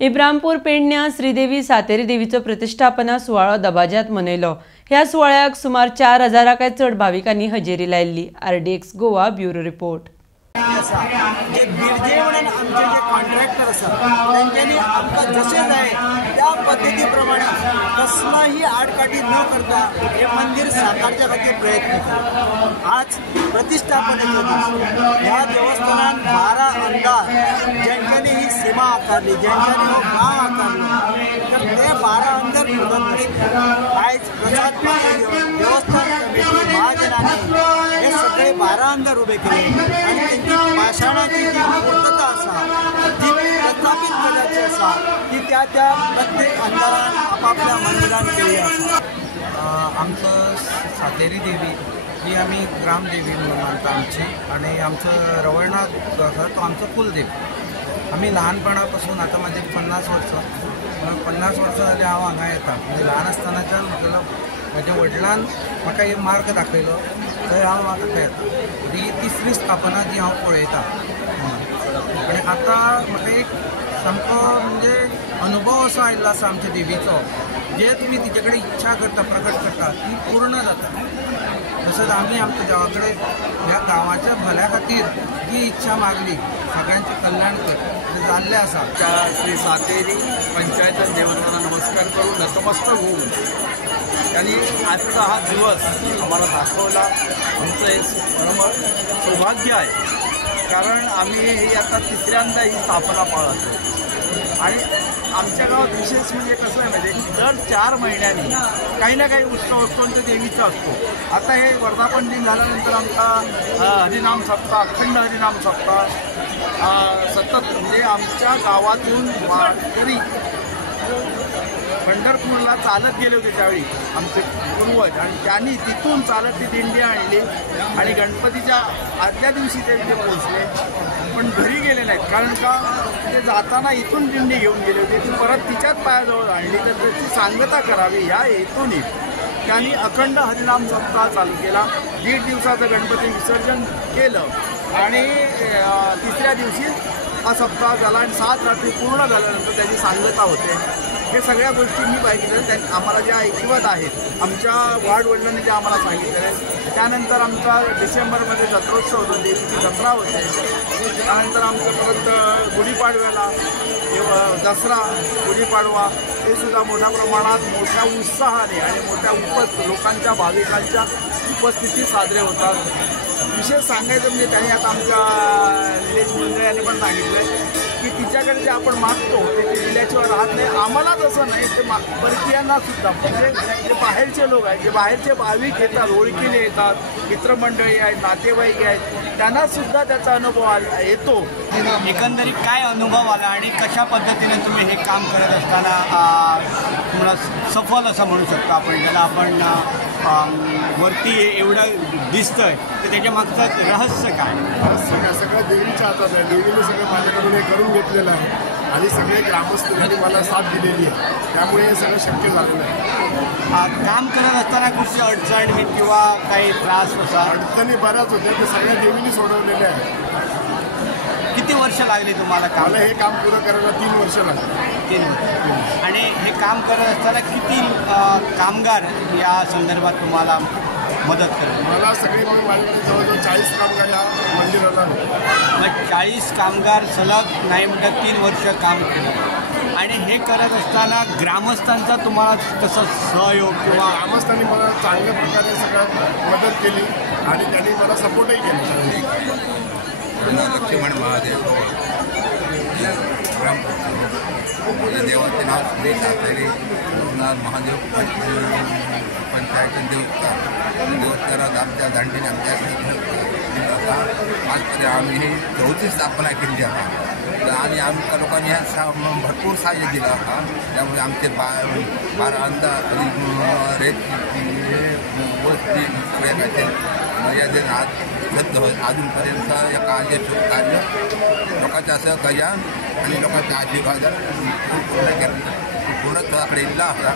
इब्राहिमपूर पेडण्यां श्रीदेवी सातेरी देवीचो प्रतिष्ठापना सुवाळो दबाज्यांत मनयलो। ह्या सुवाळ्याक सुमार 4000 चड भाविकांनी हजेरी लायिल्ली। RDX Goa bureau report. जे बिरजे म्हणून आमचे जे कॉन्ट्रॅक्टर आसा तांच्यांनी आमकां जशें जाय त्या पद्दती प्रमाणे कसलाही आडकाठी न करता हे मंदिर साकारच्या खातीर प्रयत्न केले। आज प्रतिष्ठापनेचो दीस ह्या देवस्थानान 12 आमदार ज्यांच्यांनी ही सीमा आकारली, ज्यांच्यांनी हो गांव आकारलो, तर ते 12 आमदार प्रधानमंत्री आयज प्रसाद घेवन देवस्थान कमिटी महाजनांनी हे सगळे 12 आमदार उभे केले आणि त्यांची पाषाणाची जी पूर्तता आसा ती प्रस्थापित करण्याची आसा ती त्या प्रत्येक आमदारान आपापल्या मंदिरान केली आसा। आमचं सातेरी देवी ही आम्ही ग्रामदेवी म्हणून मानता आमची, आणि आमचं रवळनाथ जो आसा तो आमचो कुलदेव। आम्ही लहानपणापासून आता माझे 50 वर्ष 50 वर्ष जाली हांव हांगा येता। म्हणजे ल्हान आसतनाच्यान म्हज्या वडिलान म्हाका एक मार्ग दाखयलो, थंय हांव म्हाका येता। ही तिसरी स्थापना जी हांव पळयता आणि आतां म्हाका एक सामको म्हणजे अनुभव असो आयिल्लो आसा आमच्या देवीचो, जे तुमी तिचे कडेन इच्छा करता, प्रकट करता, ती पूर्ण जाता। तसंच आम्ही आमच्या देवा कडेन ह्या गांवाच्या भल्या खातीर जी इच्छा मागली, सगळ्यांचे कल्याण कर, ते जाल्लें आसा। त्या श्री सातेरी पंचायत देवांना नमस्कार करून नतमस्तक होऊन त्यांनी आजचा हा दिवस आम्हाला दाखवला। आमचं हे परम सौभाग्य आहे, कारण आम्ही ही आता तिसऱ्यांदा ही स्थापना पाळत आहोत। आणि आमच्या गावात विशेष म्हणजे कसं आहे म्हणजे दर 4 महिन्यांनी काही ना काही उत्सव असतो आणि देवीचा असतो। आता हे वर्धापन दिन झाल्यानंतर आमचा हरिनाम सप्ताह, अखंड हरिनाम सप्ताह सतत म्हणजे आमच्या गावातून वारकरी पंढरपूरला चालत गेले होते त्यावेळी आमचे पूर्वज, आणि त्यांनी तिथून चालत ती दिंडी आणली आणि गणपतीच्या आदल्या दिवशी ते तिथे पोहोचले, पण घरी गेले नाहीत। कारण का ते जाताना इथून दिंडी घेऊन गेले होते, ती परत तिच्याच पायाजवळ आणली, तर त्याची सांगता करावी ह्या हेतूने त्यांनी अखंड हरिनाम सप्ताह चालू केला। 1.5 दिवसाचं गणपती विसर्जन केलं आणि तिसऱ्या दिवशी हा सप्ताह झाला आणि 7 रात्री पूर्ण झाल्यानंतर त्याची सांगता होते। हे सगळ्या गोष्टी मी पाहिजे त्यांनी आम्हाला ज्या ऐकवत आहेत, आमच्या वाडवडिलांनी जे आम्हाला सांगितलं आहे। त्यानंतर आमचा डिसेंबरमध्ये जत्रोत्सव होतो, देवीची जत्रा होते। त्यानंतर आमचं परत गुढीपाडव्याला दसरा, गुढीपाडवा हे सुद्धा मोठ्या प्रमाणात मोठ्या उत्साहाने आणि मोठ्या लोकांच्या भाविकांच्या उपस्थितीत साजरे होतात। विशेष सांगायचं म्हणजे त्यांनी आता आमच्या निलेश मुंडे यांनी पण सांगितलं आहे की तिच्याकडे जे आपण मागतो ते दिल्याशिवाय राहत नाही। आम्हाला तसं नाही, ते परकीयांना सुद्धा म्हणजे जे बाहेरचे लोक आहेत, जे बाहेरचे भाविक येतात, ओळखीने येतात, मित्रमंडळी आहेत, नातेवाईक आहेत, त्यांना सुद्धा त्याचा अनुभव येतो। एकंदरीत काय अनुभव आला आणि कशा पद्धतीने तुम्ही हे काम करत असताना तुम्हाला सफल असं म्हणू शकतो आपण, ज्याला आपण वरती एवढं दिसतंय तर त्याच्या मागचं रहस्य काय? सगळं देवीच्या हातात आहे। देवीने सगळं माझ्याकडून हे करून घेतलेलं आहे आणि सगळे ग्रामस्थांनी मला साथ दिलेली आहे, त्यामुळे हे सगळं शक्य झालेलं आहे। काम करत असताना कुठची अडचण किंवा काही त्रास असा? अडचणी बऱ्याच होत्या, ते सगळ्या देवीने सोडवलेल्या आहे। किती वर्ष लागली तुम्हाला काम? मला हे काम पुरं करायला 3 वर्ष लागली। 3 वर्ष। आणि हे काम करत असताना किती कामगार या संदर्भात तुम्हाला मदत करेल? मला सगळे म्हणून माझ्याकडे जवळजवळ 40 कामगार या मंदिराला होते। मग 40 कामगार सलग नाही म्हणतात 3 वर्ष काम केलं, आणि हे करत असताना ग्रामस्थांचा तुम्हाला कसं सहयोग किंवा? ग्रामस्थांनी मला चांगल्या प्रकारे सगळं मदत केली आणि त्यांनी मला सपोर्टही केला। लक्ष्मण महादेव देवाचे नाव श्री सातेरी महादेव पंचायत देवस्थानात आमच्या दांडीने आमच्या आज तरी आम्ही ही 4थी स्थापना केली आहे आणि आमच्या लोकांनी ह्या भरपूर सहाय्य दिलं होता। त्यामुळे आमचे 12 आमदार रेत गोष्टी मर्यादेने अजूनपर्यंत या कार्य लोकांच्या सहकार्य आणि लोकांच्या आशीर्वाद पूर्णत्वाकडे इल्ला होता।